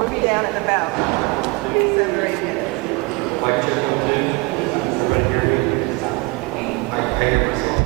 We'll be down in about 7 or 8 minutes. Mic check 1, 2. Everybody hear me? I hear myself.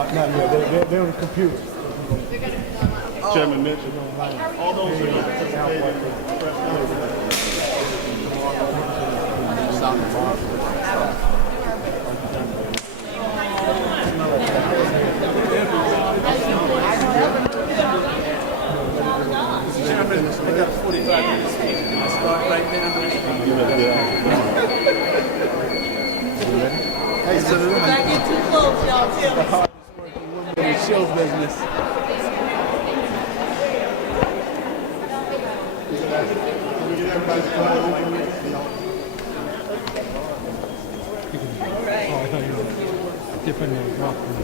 Not yet. They're on the computer. Chairman mentioned all those who I got 45 minutes. Start right then. Hey, Senator. If I get too close, y'all tell me. Show business.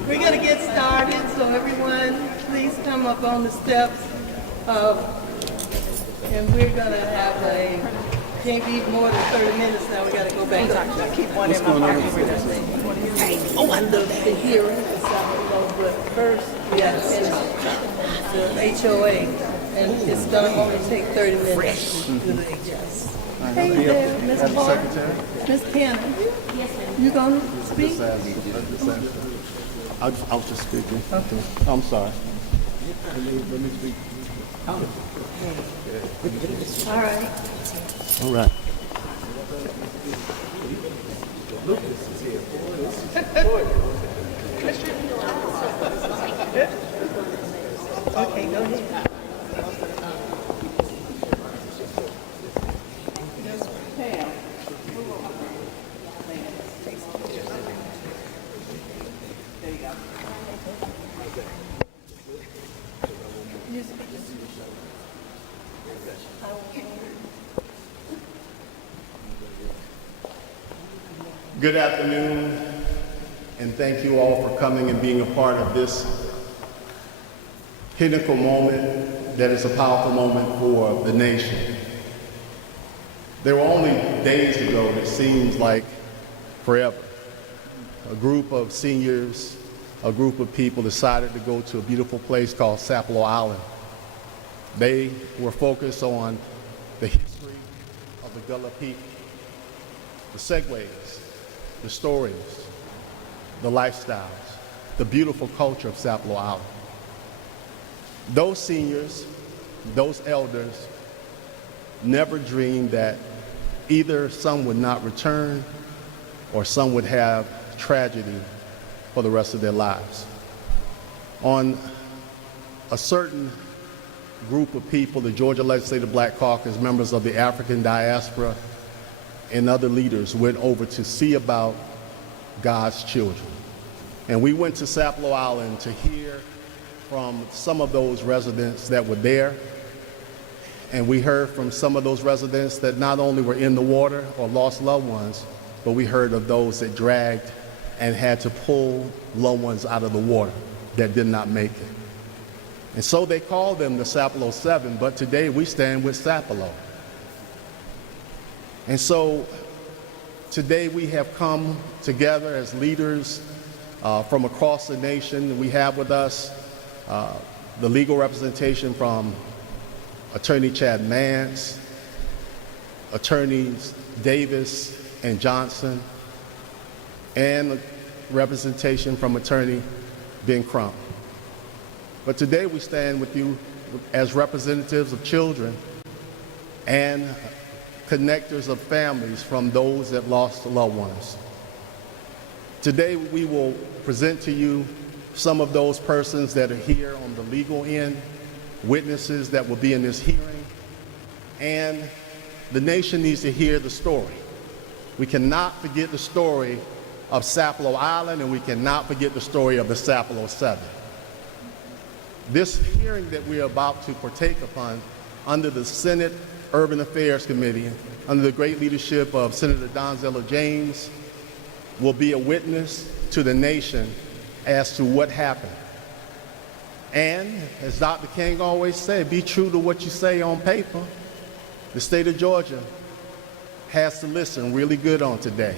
We're going to get started, so everyone, please come up on the steps. And we're going to have can't be more than 30 minutes now. We got to go back up. I keep one in my pocket. Oh, I know that. The hearing, but first, we got to finish the HOA. And it's going to only take 30 minutes to do the HOA. Hey there, Ms. Clark. Ms. Cannon. You going to speak? I was just speaking. Okay. I'm sorry. Let me speak. All right. All right. Okay, go ahead. Good afternoon, and thank you all for coming and being a part of this pinnacle moment that is a powerful moment for the nation. There were only days ago, and it seems like forever, a group of seniors, a group of people decided to go to a beautiful place called Sapelo Island. They were focused on the history of the Gullah people, the segues, the stories, the lifestyles, the beautiful culture of Sapelo Island. Those seniors, those elders, never dreamed that either some would not return or some would have tragedy for the rest of their lives. On a certain group of people, the Georgia Legislative Black Caucus, members of the African diaspora, and other leaders went over to see about God's children. And we went to Sapelo Island to hear from some of those residents that were there. And we heard from some of those residents that not only were in the water or lost loved ones, but we heard of those that dragged and had to pull loved ones out of the water that did not make it. And so they called them the Sapelo 7, but today we stand with Sapelo. And so today we have come together as leaders from across the nation. We have with us the legal representation from Attorney Chad Mance, Attorneys Davis and Johnson, and representation from Attorney Ben Crump. But today we stand with you as representatives of children and connectors of families from those that lost loved ones. Today we will present to you some of those persons that are here on the legal end, witnesses that will be in this hearing, and the nation needs to hear the story. We cannot forget the story of Sapelo Island, and we cannot forget the story of the Sapelo 7. This hearing that we are about to partake upon under the Senate Urban Affairs Committee, under the great leadership of Senator Donzella James, will be a witness to the nation as to what happened. And as Dr. King always said, be true to what you say on paper. The state of Georgia has to listen really good on today.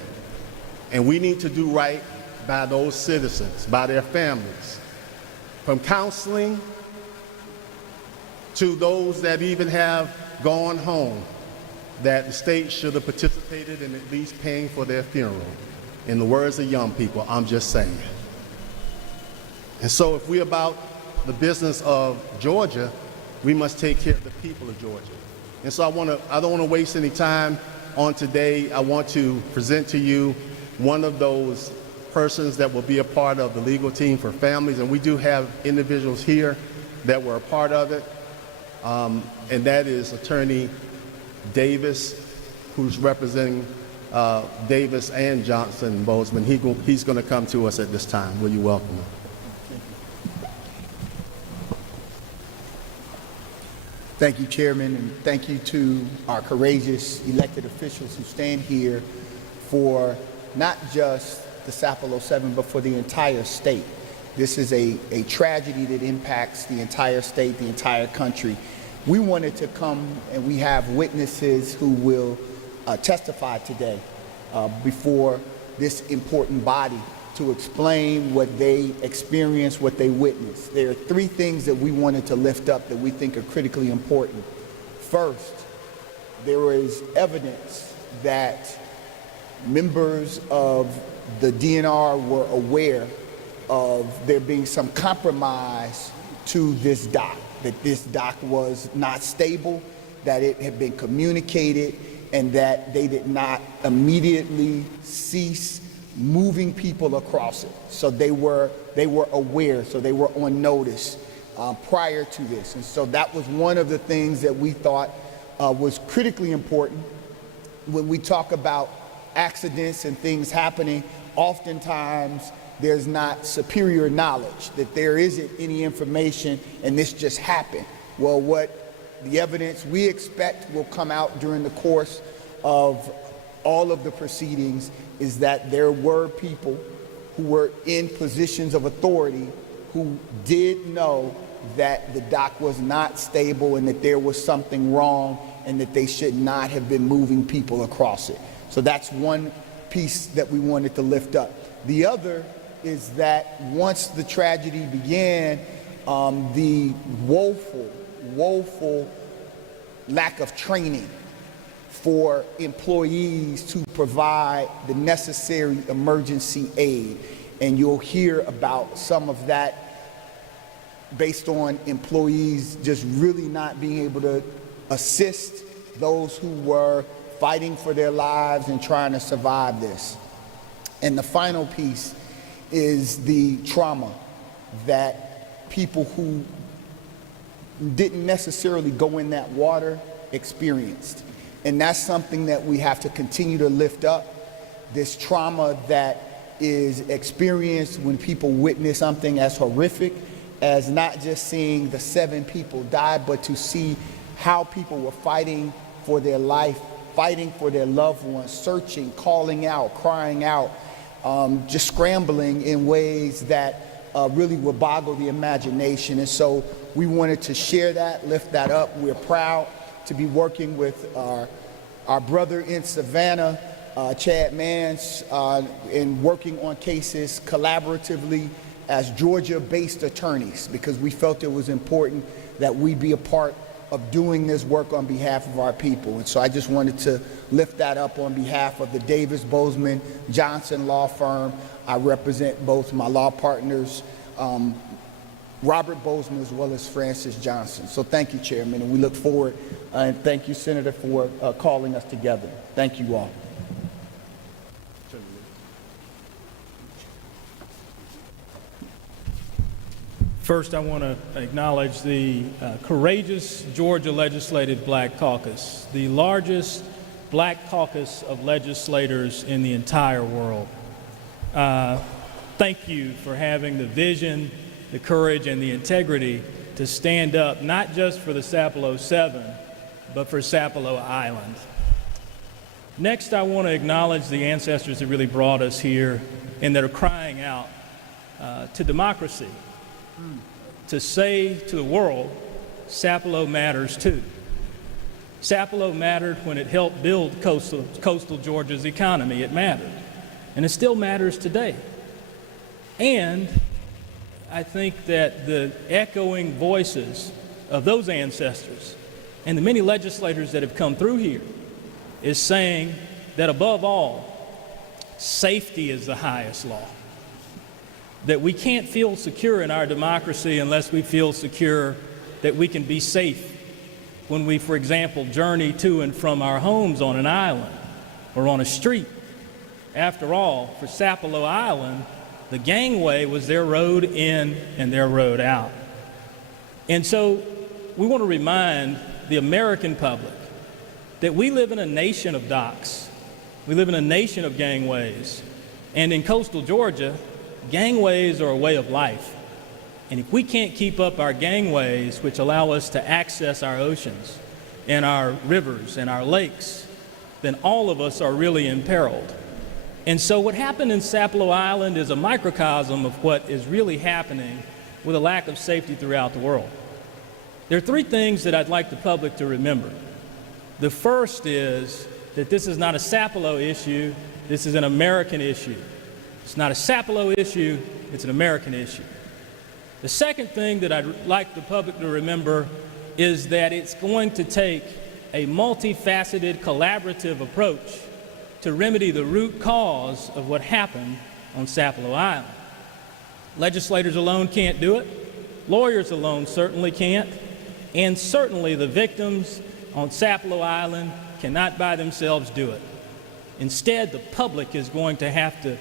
And we need to do right by those citizens, by their families. From counseling to those that even have gone home, that the state should have participated in at least paying for their funeral. In the words of young people, I'm just saying. And so if we're about the business of Georgia, we must take care of the people of Georgia. And so I don't want to waste any time on today. I want to present to you one of those persons that will be a part of the legal team for families. And we do have individuals here that were a part of it. And that is Attorney Davis, who's representing Davis and Johnson and Bozeman. He's going to come to us at this time. Will you welcome him? Thank you, Chairman, and thank you to our courageous elected officials who stand here for not just the Sapelo 7, but for the entire state. This is a tragedy that impacts the entire state, the entire country. We wanted to come, and we have witnesses who will testify today before this important body to explain what they experienced, what they witnessed. There are three things that we wanted to lift up that we think are critically important. First, there is evidence that members of the DNR were aware of there being some compromise to this dock, that this dock was not stable, that it had been communicated, and that they did not immediately cease moving people across it. So they were aware, so they were on notice prior to this. And so that was one of the things that we thought was critically important. When we talk about accidents and things happening, oftentimes there's not superior knowledge, that there isn't any information and this just happened. Well, what the evidence we expect will come out during the course of all of the proceedings is that there were people who were in positions of authority who did know that the dock was not stable and that there was something wrong and that they should not have been moving people across it. So that's one piece that we wanted to lift up. The other is that once the tragedy began, the woeful lack of training for employees to provide the necessary emergency aid. And you'll hear about some of that based on employees just really not being able to assist those who were fighting for their lives and trying to survive this. And the final piece is the trauma that people who didn't necessarily go in that water experienced. And that's something that we have to continue to lift up, this trauma that is experienced when people witness something as horrific as not just seeing the 7 people die, but to see how people were fighting for their life, fighting for their loved ones, searching, calling out, crying out, just scrambling in ways that really would boggle the imagination. And so we wanted to share that, lift that up. We're proud to be working with our brother in Savannah, Chad Mans, in working on cases collaboratively as Georgia-based attorneys, because we felt it was important that we be a part of doing this work on behalf of our people. And so I just wanted to lift that up on behalf of the Davis, Bozeman, Johnson law firm. I represent both my law partners, Robert Bozeman as well as Francis Johnson. So thank you, Chairman, and we look forward, and thank you, Senator, for calling us together. Thank you all. First, I want to acknowledge the courageous Georgia Legislative Black Caucus, the largest black caucus of legislators in the entire world. Thank you for having the vision, the courage, and the integrity to stand up not just for the Sapelo 7, but for Sapelo Island. Next, I want to acknowledge the ancestors that really brought us here and that are crying out to democracy, to say to the world, Sapelo matters too. Sapelo mattered when it helped build coastal Georgia's economy. It mattered, and it still matters today. And I think that the echoing voices of those ancestors and the many legislators that have come through here is saying that above all, safety is the highest law. that we can't feel secure in our democracy unless we feel secure that we can be safe when we, for example, journey to and from our homes on an island or on a street. After all, for Sapelo Island, the gangway was their road in and their road out. And so we want to remind the American public that we live in a nation of docks. We live in a nation of gangways. And in coastal Georgia, gangways are a way of life. And if we can't keep up our gangways, which allow us to access our oceans and our rivers and our lakes, then all of us are really imperiled. And so what happened in Sapelo Island is a microcosm of what is really happening with a lack of safety throughout the world. There are three things that I'd like the public to remember. The first is that this is not a Sapelo issue, this is an American issue. It's not a Sapelo issue, it's an American issue. The second thing that I'd like the public to remember is that it's going to take a multifaceted, collaborative approach to remedy the root cause of what happened on Sapelo Island. Legislators alone can't do it. Lawyers alone certainly can't. And certainly the victims on Sapelo Island cannot by themselves do it. Instead, the public is going to have to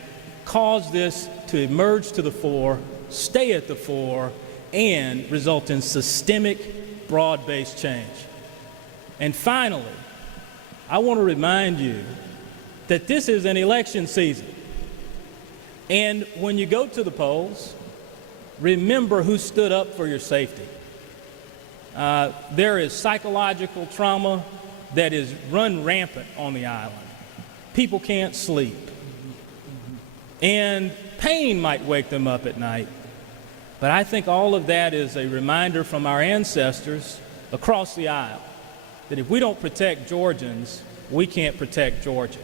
cause this to emerge to the fore, stay at the fore, and result in systemic, broad-based change. And finally, I want to remind you that this is an election season. And when you go to the polls, remember who stood up for your safety. There is psychological trauma that is run rampant on the island. People can't sleep. And pain might wake them up at night. But I think all of that is a reminder from our ancestors across the aisle that if we don't protect Georgians, we can't protect Georgia.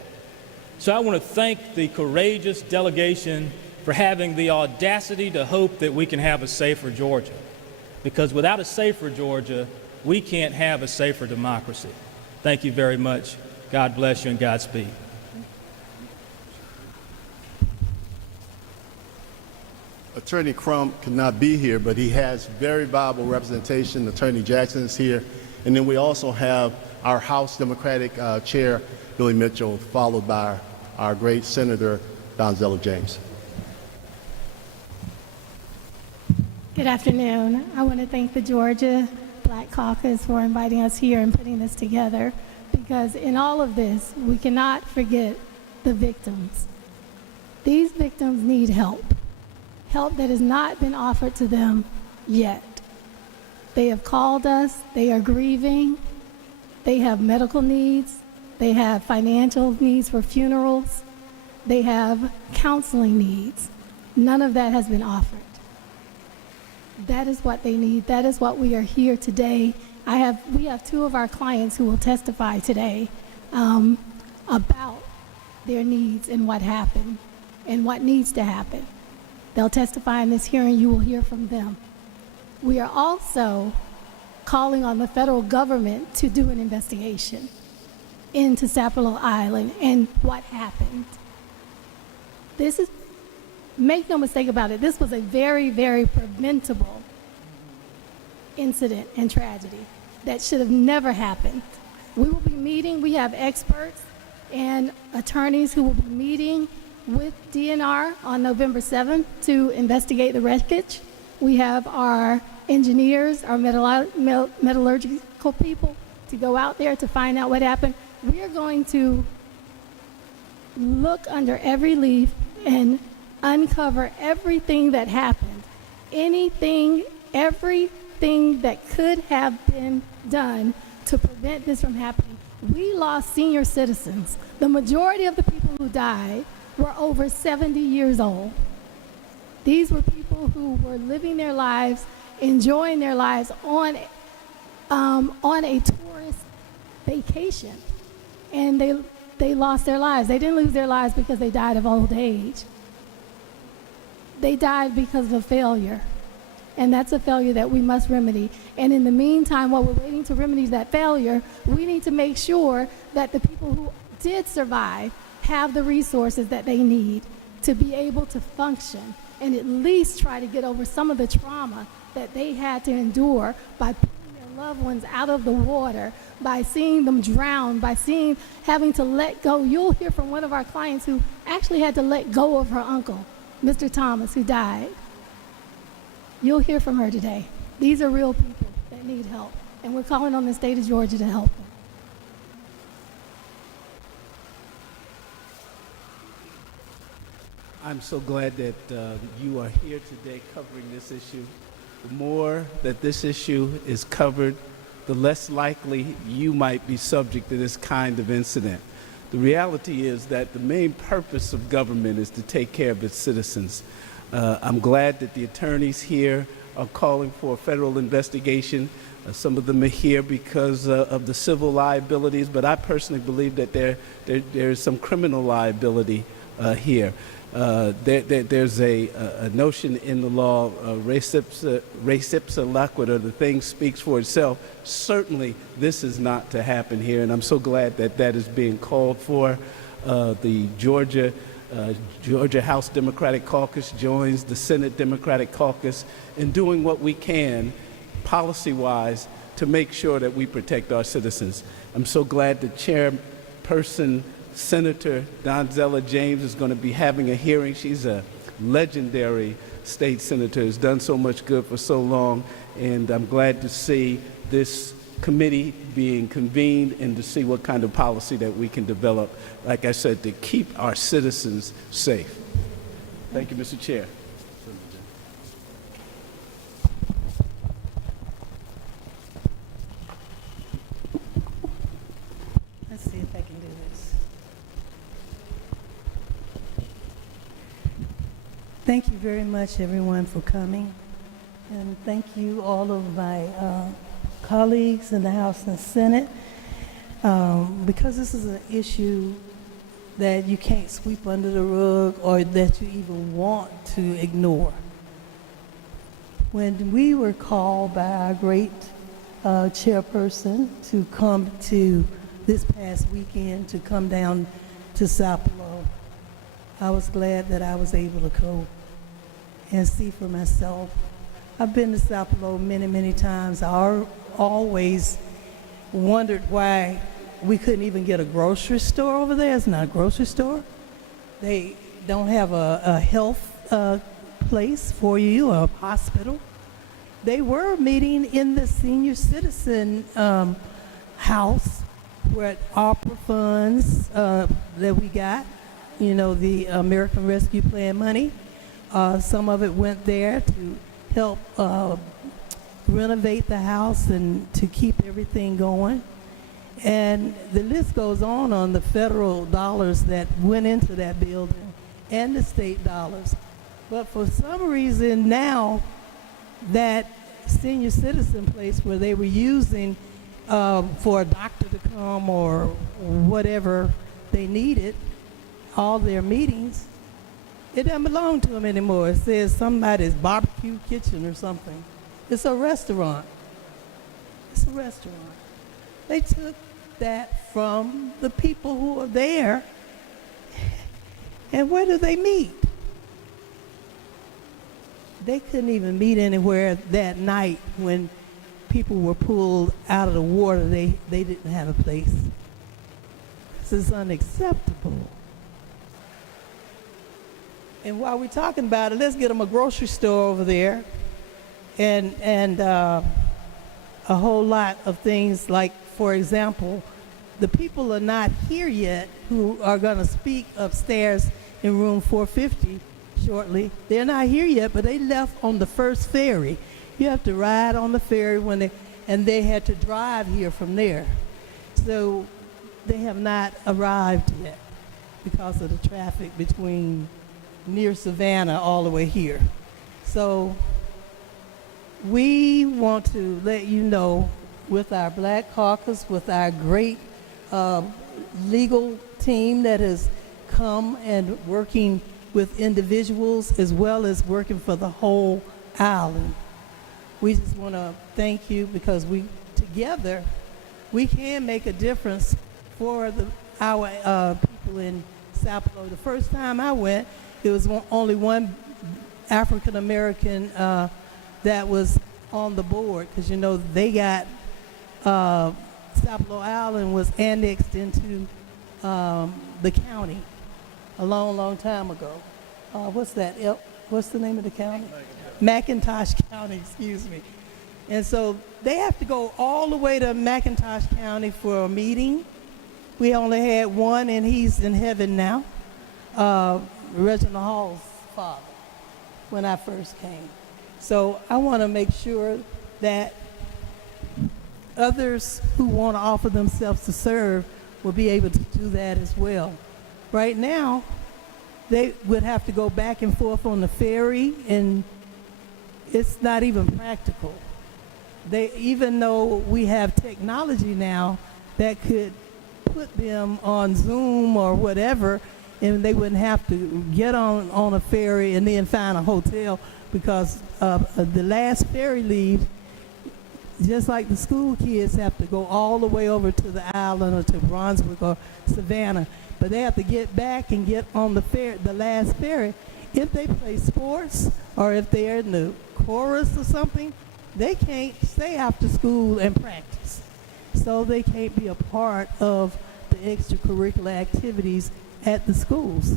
So I want to thank the courageous delegation for having the audacity to hope that we can have a safer Georgia. Because without a safer Georgia, we can't have a safer democracy. Thank you very much. God bless you and Godspeed. Attorney Crump could not be here, but he has very viable representation. Attorney Jackson is here. And then we also have our House Democratic Chair, Billy Mitchell, followed by our great Senator Donzella James. Good afternoon. I want to thank the Georgia Black Caucus for inviting us here and putting this together, because in all of this, we cannot forget the victims. These victims need help that has not been offered to them yet. They have called us, they are grieving, they have medical needs, they have financial needs for funerals, they have counseling needs. None of that has been offered. That is what they need. That is what we are here today. We have two of our clients who will testify today about their needs and what happened and what needs to happen. They'll testify in this hearing. You will hear from them. We are also calling on the federal government to do an investigation into Sapelo Island and what happened. Make no mistake about it, this was a very, very preventable incident and tragedy that should have never happened. We will be meeting, we have experts and attorneys who will be meeting with DNR on November 7th to investigate the wreckage. We have our engineers, our metallurgical people to go out there to find out what happened. We are going to look under every leaf and uncover everything that happened, everything that could have been done to prevent this from happening. We lost senior citizens. The majority of the people who died were over 70 years old. These were people who were living their lives, enjoying their lives on a tourist vacation, and they lost their lives. They didn't lose their lives because they died of old age. They died because of a failure, and that's a failure that we must remedy. And in the meantime, while we're waiting to remedy that failure, we need to make sure that the people who did survive have the resources that they need to be able to function. and at least try to get over some of the trauma that they had to endure by pulling their loved ones out of the water, by seeing them drown, by having to let go. You'll hear from one of our clients who actually had to let go of her uncle, Mr. Thomas, who died. You'll hear from her today. These are real people that need help, and we're calling on the state of Georgia to help them. I'm so glad that you are here today covering this issue. The more that this issue is covered, the less likely you might be subject to this kind of incident. The reality is that the main purpose of government is to take care of its citizens. I'm glad that the attorneys here are calling for a federal investigation. Some of them are here because of the civil liabilities, but I personally believe that there is some criminal liability here. There's a notion in the law, res ipsa loquitur, the thing speaks for itself. Certainly, this is not to happen here, and I'm so glad that that is being called for. The Georgia House Democratic Caucus joins the Senate Democratic Caucus in doing what we can, policy-wise, to make sure that we protect our citizens. I'm so glad the chairperson, Senator Donzella James, is going to be having a hearing. She's a legendary state senator, has done so much good for so long, and I'm glad to see this committee being convened and to see what kind of policy that we can develop, like I said, to keep our citizens safe. Thank you, Mr. Chair. Let's see if I can do this. Thank you very much, everyone, for coming. And thank you, all of my colleagues in the House and Senate, because this is an issue that you can't sweep under the rug or that you even want to ignore. When we were called by our great chairperson to come to this past weekend, to come down to Sapelo, I was glad that I was able to go and see for myself. I've been to Sapelo many, many times. I always wondered why we couldn't even get a grocery store over there. It's not a grocery store. They don't have a health place for you, a hospital. They were meeting in the senior citizen house where ARPA funds that we got, you know, the American Rescue Plan money. Some of it went there to help renovate the house and to keep everything going. And the list goes on the federal dollars that went into that building and the state dollars. But for some reason now, that senior citizen place where they were using for a doctor to come or whatever they needed, all their meetings, it doesn't belong to them anymore. It says somebody's barbecue kitchen or something. It's a restaurant. It's a restaurant. They took that from the people who are there. And where do they meet? They couldn't even meet anywhere that night when people were pulled out of the water. They didn't have a place. This is unacceptable. And while we're talking about it, let's get them a grocery store over there and a whole lot of things, like, for example, the people are not here yet who are going to speak upstairs in room 450 shortly. They're not here yet, but they left on the first ferry. You have to ride on the ferry and they had to drive here from there. So they have not arrived yet because of the traffic between near Savannah all the way here. So we want to let you know, with our Black Caucus, with our great legal team that has come and working with individuals as well as working for the whole island. We just want to thank you, because together we can make a difference for our people in Sapelo. The first time I went, there was only one African American that was on the board, because you know they got Sapelo Island was annexed into the county a long, long time ago. What's that? What's the name of the county? McIntosh County, excuse me. And so they have to go all the way to McIntosh County for a meeting. We only had one, and he's in heaven now. Reginald Hall's father, when I first came. So I want to make sure that others who want to offer themselves to serve will be able to do that as well. Right now, they would have to go back and forth on the ferry, and it's not even practical. Even though we have technology now that could put them on Zoom or whatever, and they wouldn't have to get on a ferry and then find a hotel, because the last ferry leaves, just like the school kids have to go all the way over to the island or to Brunswick or Savannah, but they have to get back and get on the last ferry. If they play sports or if they're in the chorus or something, they can't stay after school and practice. So they can't be a part of the extracurricular activities at the schools.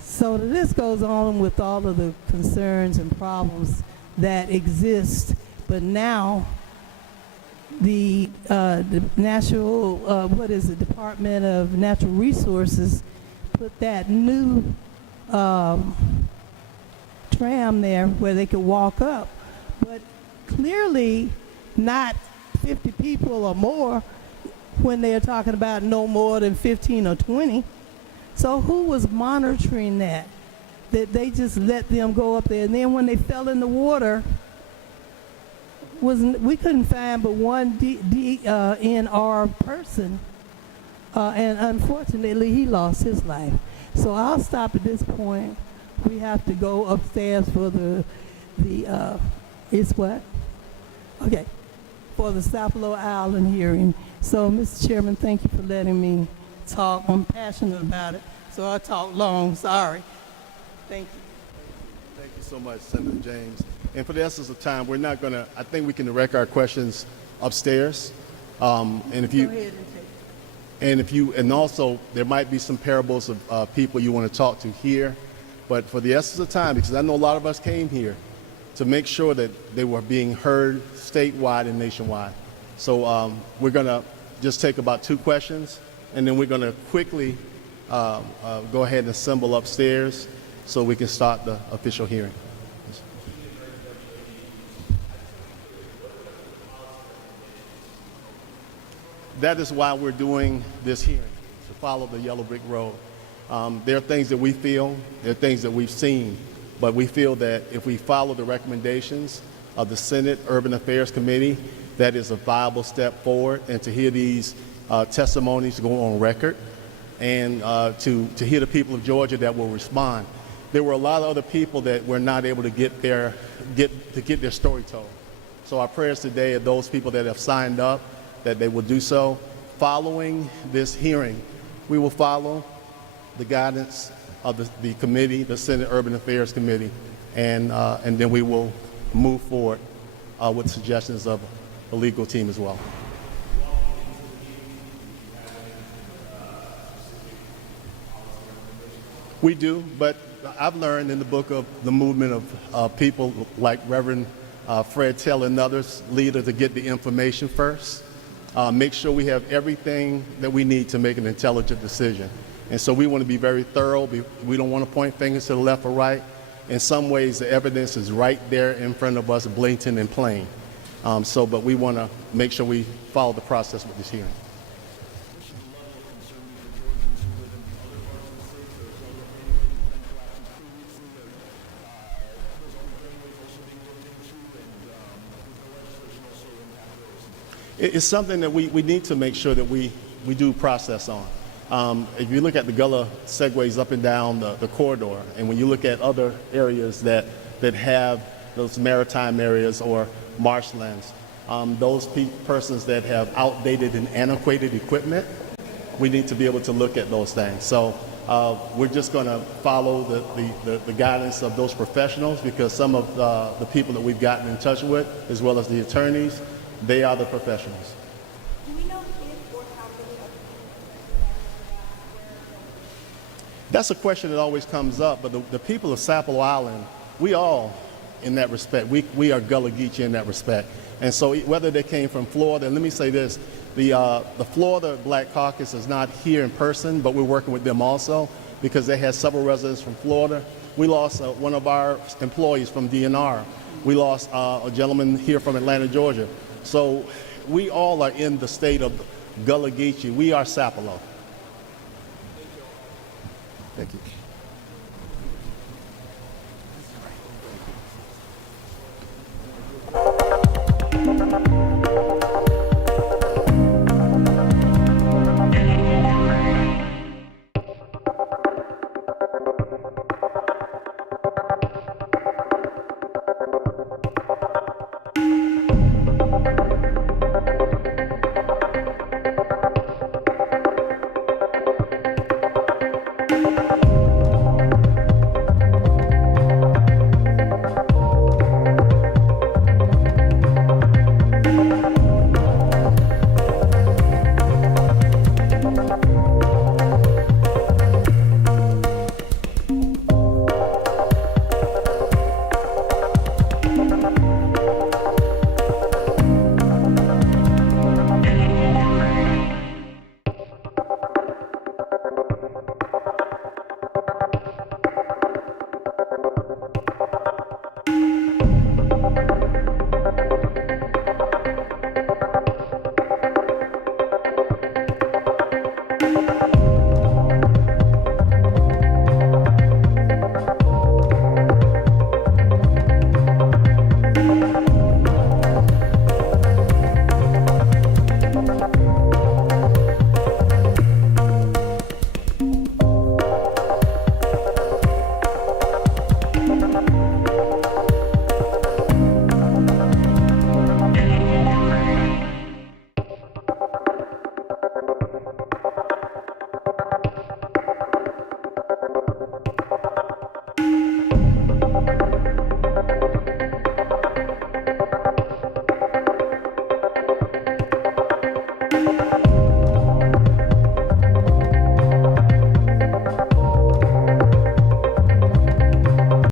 So the list goes on with all of the concerns and problems that exist, but now the National, Department of Natural Resources put that new tram there where they could walk up, but clearly not 50 people or more when they're talking about no more than 15 or 20. So who was monitoring that? That they just let them go up there, and then when they fell in the water, we couldn't find but one DNR person, and unfortunately he lost his life. So I'll stop at this point. We have to go upstairs for it's what? Okay, for the Sapelo Island hearing. So, Mr. Chairman, thank you for letting me talk. I'm passionate about it, so I talk long. Sorry. Thank you. Thank you so much, Senator James. And for the essence of time, we're not going to, I think we can direct our questions upstairs. And if you, Go ahead and take. and also there might be some parables of people you want to talk to here. But for the essence of time, because I know a lot of us came here to make sure that they were being heard statewide and nationwide. So we're going to just take about 2 questions, and then we're going to quickly go ahead and assemble upstairs so we can start the official hearing. That is why we're doing this hearing, to follow the yellow brick road. There are things that we feel, there are things that we've seen, but we feel that if we follow the recommendations of the Senate Urban Affairs Committee, that is a viable step forward, and to hear these testimonies go on record, and to hear the people of Georgia that will respond. There were a lot of other people that were not able to get their story told. So our prayers today are those people that have signed up, that they will do so. Following this hearing, we will follow the guidance of the committee, the Senate Urban Affairs Committee, and then we will move forward with suggestions of the legal team as well. We do, but I've learned in the book of the movement of people like Reverend Fred Taylor and others, leaders, to get the information first. Make sure we have everything that we need to make an intelligent decision. And so we want to be very thorough. We don't want to point fingers to the left or right. In some ways, the evidence is right there in front of us, blatant and plain. But we want to make sure we follow the process with this hearing. It's something that we need to make sure that we do process on. If you look at the Gullah segues up and down the corridor, and when you look at other areas that have those maritime areas or marshlands, those persons that have outdated and antiquated equipment, we need to be able to look at those things. So we're just going to follow the guidance of those professionals, because some of the people that we've gotten in touch with, as well as the attorneys, they are the professionals. Do we know if or how many of That's a question that always comes up, but the people of Sapelo Island, we all, in that respect, we are Gullah Geechee in that respect. And so whether they came from Florida, and let me say this, the Florida Black Caucus is not here in person, but we're working with them also, because they had several residents from Florida. We lost one of our employees from DNR. We lost a gentleman here from Atlanta, Georgia. So we all are in the state of Gullah Geechee. We are Sapelo. Thank you.